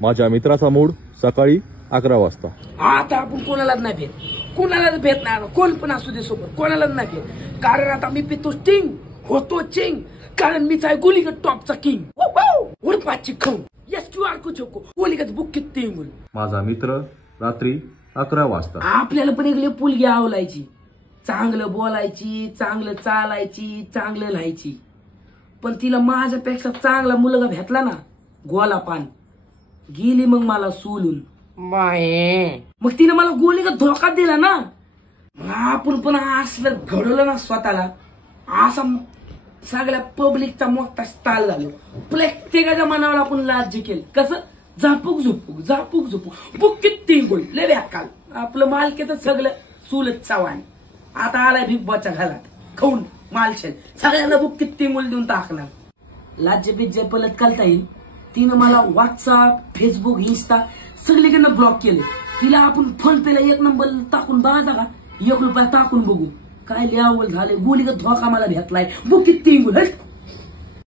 माझ्या मित्राचा मूड सकाळी 11 वाजता. आता आपण कोणालाच नाही भेट नाही, कोण पण असू दे सोबत कोणालाच नाही भेट. कारण आता मी पितो स्टिंग होतो चिंग, कारण मीच आहे गोलीगत टॉपचा किंग. उडपाची खाऊ SQR को चोको गोलीगत बुक किती मुल. माझा मित्र रात्री 11 वाजता. आपल्याला पण एक पुलगी आवलायची, चांगलं बोलायची, चांगलं चालायची, चांगलं लिहायची. पण तिला माझ्यापेक्षा चांगला मुलगा भेटला ना, गोला पान गेली मग मला सोलून. मग तिने मला गोलीगत धोका दिला ना. मग आपण पण असलं घडवलं ना स्वतःला, असा सगळ्या पब्लिकचा मोठा स्टाल झालो. प्रत्येकाच्या मनावर आपण लाज केलं. कसं झापूक झुपूक बुक किती गोल लय काल आपलं मालकेचं सगळं चुलत चव्हाण. आता आलाय बिग बॉसच्या घरात खाऊन मालशेल सगळ्यांना बुक किती मूल देऊन टाकणार. लाज्य बिज्य पलट करता येईल. तिनं मला व्हॉट्सअप, फेसबुक, इन्स्टा सगळीकडनं ब्लॉक केले. तिला आपण फोन पेला 1 नंबर टाकून बघा का, 1 रुपया टाकून बघू काय लिहावं झाले. गोलीगत धोका मला भेटलाय बुक किती गोल.